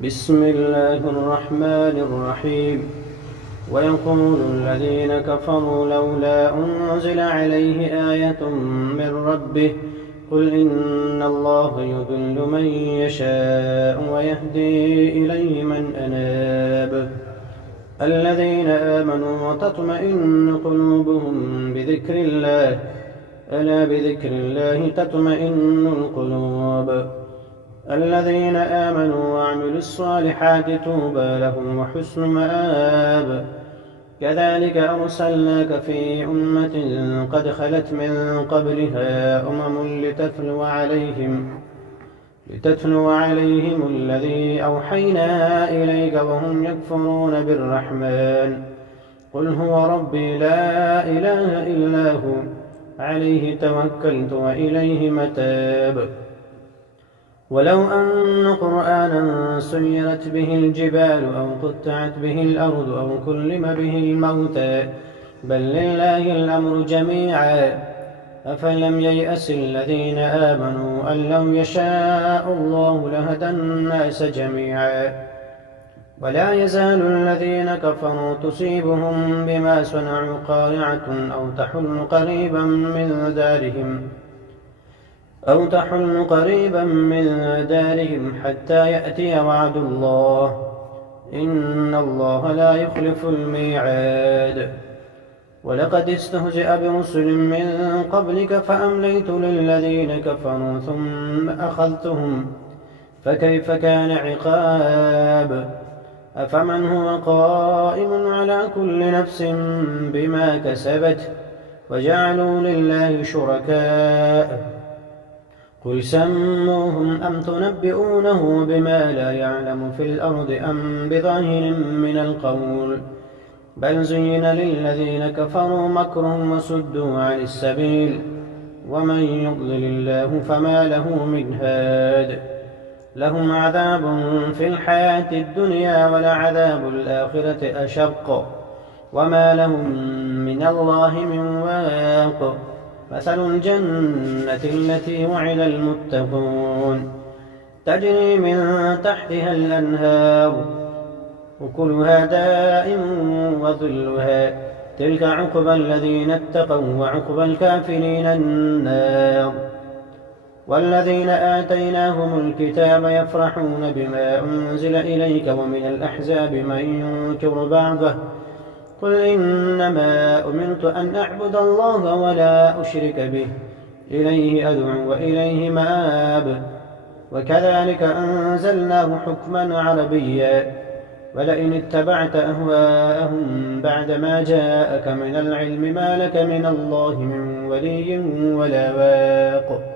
بسم الله الرحمن الرحيم. ويقول الذين كفروا لولا أنزل عليه آية من ربه قل إن الله يضل من يشاء ويهدي إليه من أناب الذين آمنوا وتطمئن قلوبهم بذكر الله ألا بذكر الله تطمئن القلوب الذين آمنوا وعملوا الصالحات طوبى لهم وحسن مآب كذلك أرسلناك في أمة قد خلت من قبلها لتتلو عليهم الذي أوحينا إليك وهم يكفرون بالرحمن قل هو ربي لا إله إلا هو عليه توكلت وإليه متاب ولو أن قرآنا سيرت به الجبال أو قطعت به الأرض أو كلم به الموتى بل لله الأمر جميعا أفلم ييأس الذين آمنوا أن لو يشاء الله لهدى الناس جميعا ولا يزال الذين كفروا تصيبهم بما صنعوا قارعة أو تحل قريبا من دارهم حتى يأتي وعد الله إن الله لا يخلف الميعاد ولقد استهزئ برسل من قبلك فأمليت للذين كفروا ثم أخذتهم فكيف كان عقاب أفمن هو قائم على كل نفس بما كسبت وجعلوا لله شركاء قل سموهم أم تنبئونه بما لا يعلم في الأرض أم بظاهر من القول بل زين للذين كفروا مكرهم وصدوا عن السبيل ومن يضلل الله فما له من هاد لهم عذاب في الحياة الدنيا ولعذاب الآخرة أشق وما لهم من الله من واق مثل الجنة التي وعد المتقون تجري من تحتها الأنهار أكلها دائم وظلها تلك عقبى الذين اتقوا وعقبى الكافرين النار والذين آتيناهم الكتاب يفرحون بما أنزل إليك ومن الأحزاب من ينكر بعضه قل إنما أمرت أن أعبد الله ولا أشرك به إليه أدعو وإليه مآب وكذلك أنزلناه حكما عربيا ولئن اتبعت أهواءهم بعدما جاءك من العلم ما لك من الله من ولي ولا واق